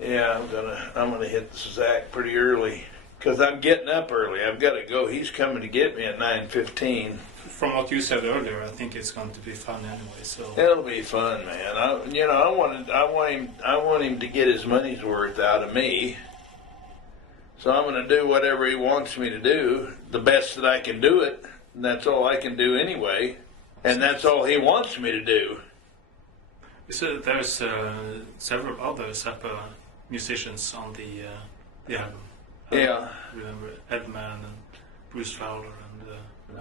Yeah, I'm gonna hit the Zach pretty early because I'm getting up early. I've got to go. He's coming to get me at 9:15. From what you said earlier, I think it's going to be fun anyway. So it'll be fun, man. I want him to get his money's worth out of me. So I'm going to do whatever he wants me to do, the best that I can do it. And that's all I can do anyway, and that's all he wants me to do. So there's several other Zappa musicians on the album. Yeah. Remember Edman and Bruce Fowler and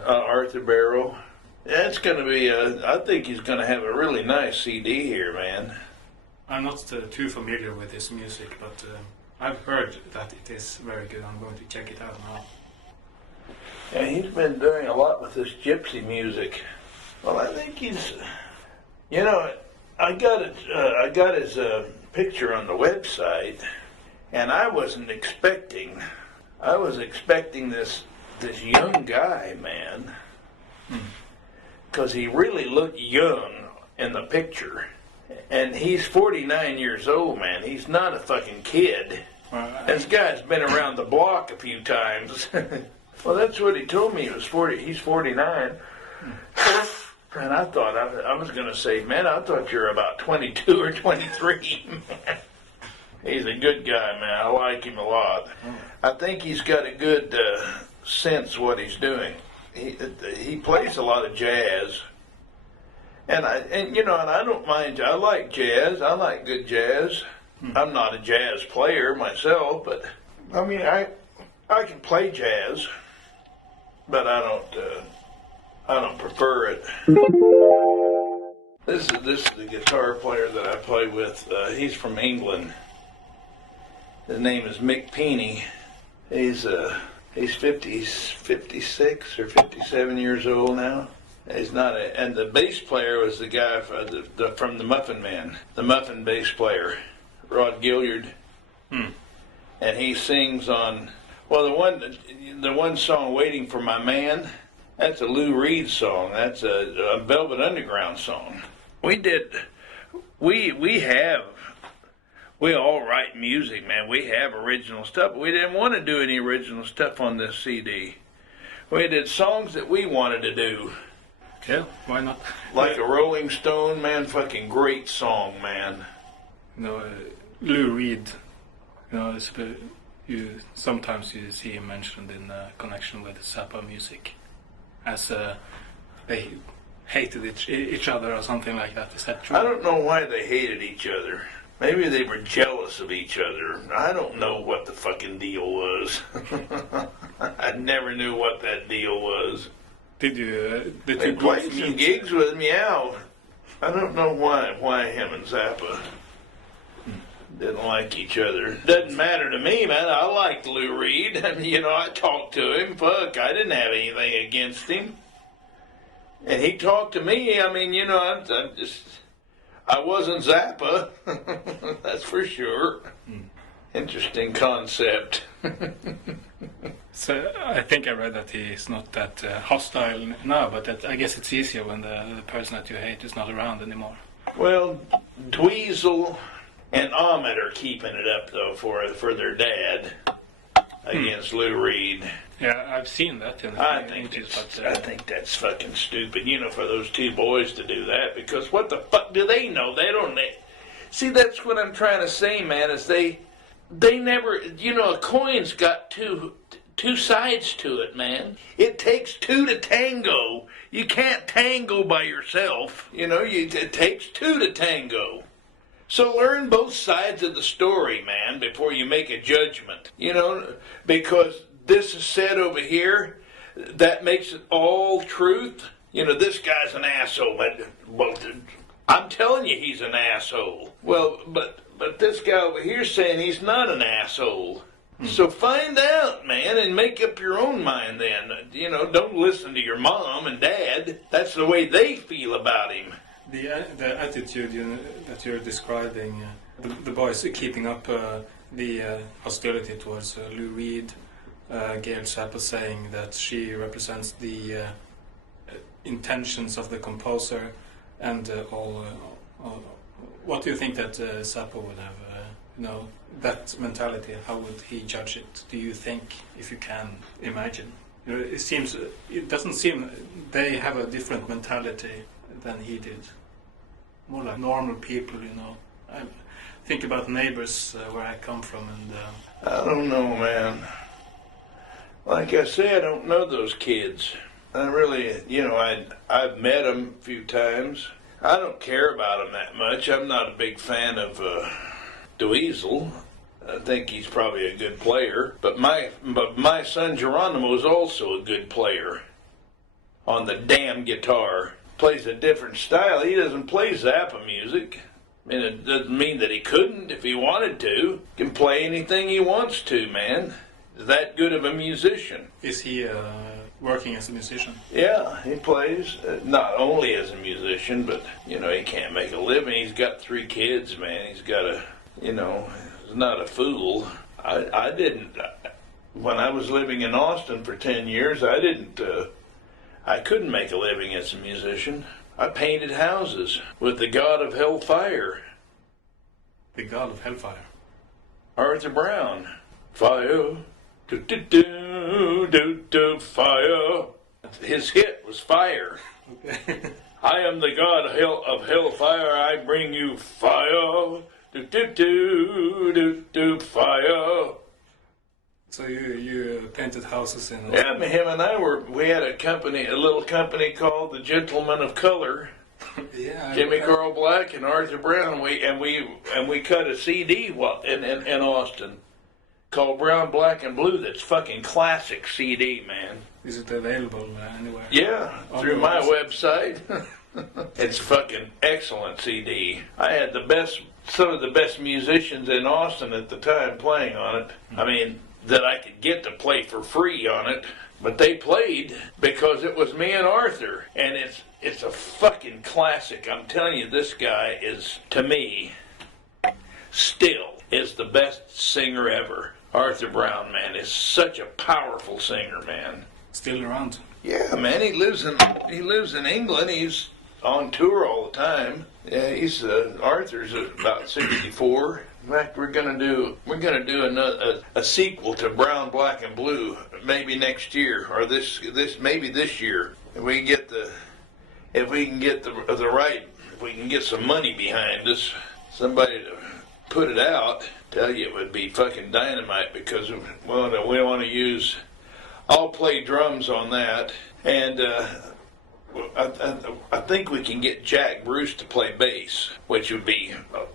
Arthur Barrow. Yeah, it's going to be. I think he's going to have a really nice CD here, man. I'm not too familiar with his music, but I've heard that it is very good. I'm going to check it out now. Yeah, he's been doing a lot with this gypsy music. Well, I think he's. You know, I got his picture on the website, and I wasn't expecting. I was expecting this young guy, man, because he really looked young in the picture, and he's 49 years old, man. He's not a fucking kid. This guy's been around the block a few times. Well, that's what he told me. He was 40. He's 49. And I thought, I was going to say, man, I thought you were about 22 or 23. He's a good guy, man. I like him a lot. I think he's got a good sense what he's doing. He plays a lot of jazz. And I don't mind. I like jazz. I like good jazz. I'm not a jazz player myself, but I mean, I can play jazz, but I don't prefer it. This is the guitar player that I play with. He's from England. His name is Mick Peeney. He's 56 or 57 years old now. He's not and the bass player was the guy from the Muffin Man, the Muffin bass player, Rod Gilliard. And he sings on, well, the one song, Waiting for My Man, that's a Lou Reed song. That's a Velvet Underground song. We all write music, man. We have original stuff, but we didn't want to do any original stuff on this CD. We did songs that we wanted to do. Yeah, why not? Like a Rolling Stone, man, fucking great song, man. Lou Reed, sometimes you see him mentioned in connection with Zappa music, as they hated each other or something like that. Is that true? I don't know why they hated each other. Maybe they were jealous of each other. I don't know what the fucking deal was. I never knew what that deal was. Did you played some gigs with me out. I don't know why him and Zappa didn't like each other. Doesn't matter to me, man. I liked Lou Reed. I talked to him. Fuck, I didn't have anything against him. And he talked to me. I mean, I wasn't Zappa. That's for sure. Interesting concept. So I think I read that he's not that hostile now, but I guess it's easier when the person that you hate is not around anymore. Well, Dweezil and Ahmet are keeping it up, though, for their dad against Lou Reed. Yeah, I've seen that in the I think that's fucking stupid, for those two boys to do that, because what the fuck do they know? They don't. See, that's what I'm trying to say, man, is they never, a coin's got two sides to it, man. It takes two to tango. You can't tango by yourself. It takes two to tango. So learn both sides of the story, man, before you make a judgment. Because this is said over here, that makes it all truth. This guy's an asshole. Well, I'm telling you he's an asshole. Well, but this guy over here saying he's not an asshole. So find out, man, and make up your own mind then. Don't listen to your mom and dad. That's the way they feel about him. The attitude that you're describing, the boys keeping up the hostility towards Lou Reed, Gail Zappa saying that she represents the What do you think that Zappa would have, that mentality? How would he judge it? Do you think, if you can imagine? It doesn't seem they have a different mentality than he did. More like normal people, I think about neighbors where I come from, and I don't know, man. Like I say, I don't know those kids. I really, I've met them a few times. I don't care about him that much. I'm not a big fan of Dweezil. I think he's probably a good player. But my son Geronimo is also a good player on the damn guitar. Plays a different style. He doesn't play Zappa music. And it doesn't mean that he couldn't if he wanted to. He can play anything he wants to, man. He's that good of a musician. Is he working as a musician? Yeah, he plays not only as a musician, but he can't make a living. He's got 3 kids, man. He's got he's not a fool. I didn't. When I was living in Austin for 10 years, I couldn't make a living as a musician. I painted houses with the god of hellfire. The god of hellfire? Arthur Brown. Fire. Do do do do do fire. His hit was Fire. Okay. I am the god of hellfire. I bring you fire. Do do do do do fire. So you painted houses in? Yeah, him and we had a little company called the Gentlemen of Color. Yeah. Jimmy Carl Black and Arthur Brown. We cut a CD in Austin called Brown, Black, and Blue. That's fucking classic CD, man. Is it available anywhere? Yeah, through my website. It's fucking excellent CD. I had some of the best musicians in Austin at the time playing on it. I mean, that I could get to play for free on it. But they played because it was me and Arthur. And it's a fucking classic. I'm telling you, this guy is, to me, still is the best singer ever. Arthur Brown, man, is such a powerful singer, man. Still around? Yeah, man, he lives in England. He's on tour all the time. Yeah, Arthur's about 64. In fact, we're gonna do a sequel to Brown, Black, and Blue maybe next year, or maybe this year. If we can get some money behind us, somebody to put it out, tell you it would be fucking dynamite, because we want to use. I'll play drums on that, and I think we can get Jack Bruce to play bass, which would be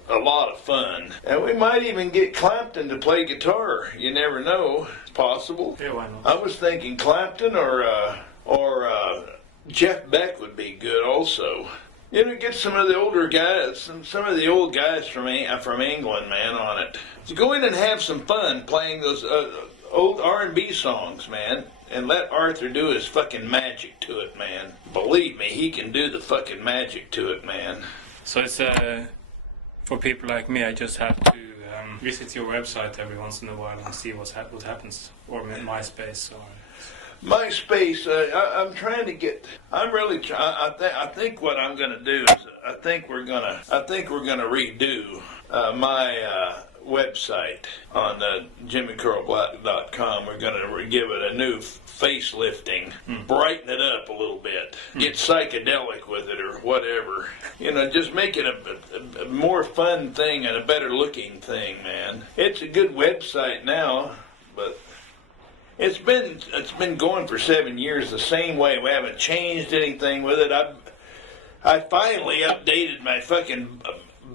a lot of fun. And we might even get Clapton to play guitar. You never know. It's possible. Yeah, why not? I was thinking Clapton or Jeff Beck would be good also. Get some of the older guys, some of the old guys from England, man, on it. So go in and have some fun playing those old R&B songs, man. And let Arthur do his fucking magic to it, man. Believe me, he can do the fucking magic to it, man. So it's for people like me, I just have to visit your website every once in a while and see what happens, or MySpace, or. MySpace. I'm trying to get. I'm really. I think what I'm going to do is I think we're gonna redo my website on jimmycarlblack.com. We're going to give it a new facelifting, brighten it up a little bit, get psychedelic with it or whatever. Just make it a more fun thing and a better looking thing, man. It's a good website now, but it's been going for 7 years the same way. We haven't changed anything with it. I finally updated my fucking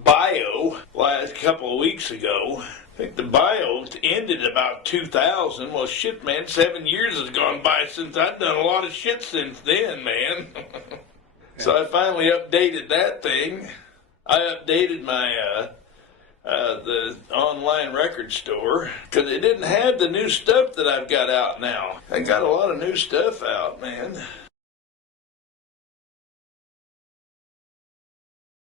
bio a couple of weeks ago. I think the bio ended about 2000. Well, shit, man, 7 years has gone by since I've done a lot of shit since then, man. So I finally updated that thing. I updated my the online record store because it didn't have the new stuff that I've got out now. I got a lot of new stuff out, man.